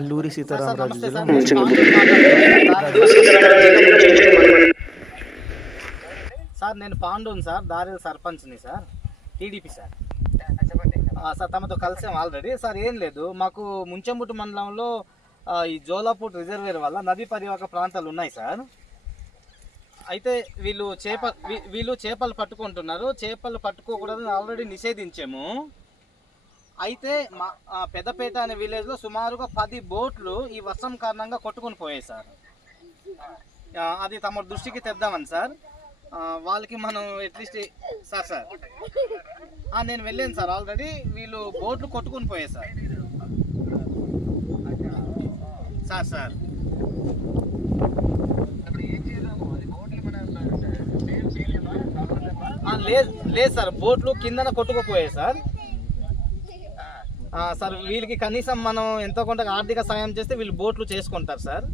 అల్లూరి సీతారామరాజు నమస్తే జిల్లా సార్, నేను పాండూన్ సార్, దారి సర్పంచ్ని సార్, టీడీపీ సార్. సార్ తమతో కలిసాం ఆల్రెడీ సార్. ఏం లేదు, మాకు ముంచెంబుట్టు మండలంలో ఈ జోలాపూట్ రిజర్వేర్ వల్ల నదీ పరివాహక ప్రాంతాలు ఉన్నాయి సార్. అయితే వీళ్ళు చేపలు పట్టుకుంటున్నారు. చేపలు పట్టుకోకూడదని ఆల్రెడీ నిషేధించాము. అయితే మా పెద్దపేట అనే విలేజ్లో సుమారుగా 10 బోట్లు ఈ వర్షం కారణంగా కొట్టుకొని పోయాయి సార్. అది తమ దృష్టికి తెద్దామని సార్. వాళ్ళకి మనం అట్లీస్ట్ సార్ నేను వెళ్ళాను సార్ ఆల్రెడీ. వీళ్ళు బోట్లు కొట్టుకొని పోయాయి సార్. సార్ లేదు సార్, బోట్లు కిందన కొట్టుకుపోయాయి సార్. సార్ వీళ్ళకి కనీసం మనం ఎంతో కొంత ఆర్థిక సాయం చేస్తే వీళ్ళు బోట్లు చేసుకుంటారు సార్.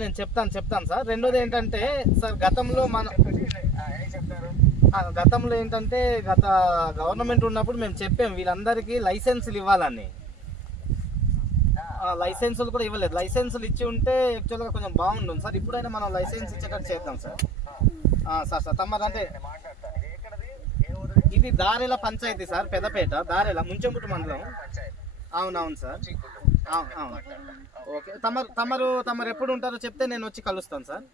నేను చెప్తాను సార్. రెండోది ఏంటంటే సార్, గతంలో ఏంటంటే గత గవర్నమెంట్ ఉన్నప్పుడు మేము చెప్పాం వీళ్ళందరికీ లైసెన్సులు ఇవ్వాలని. లైసెన్సులు కూడా ఇవ్వలేదు. లైసెన్సులు ఇచ్చి ఉంటే యాక్చువల్గా కొంచెం బాగుంటుంది సార్. ఇప్పుడైనా మనం లైసెన్స్ ఇచ్చేటట్టు చేద్దాం సార్. సార్ తమ్మదంటే ఇది దారెల పంచాయతీ సార్, పెద్దపేట దారెల ముంచెంబుట్టు మండలం. అవునవును సార్, అవును. ఓకే, తమరు ఎప్పుడు ఉంటారో చెప్తే నేను వచ్చి కలుస్తాను సార్.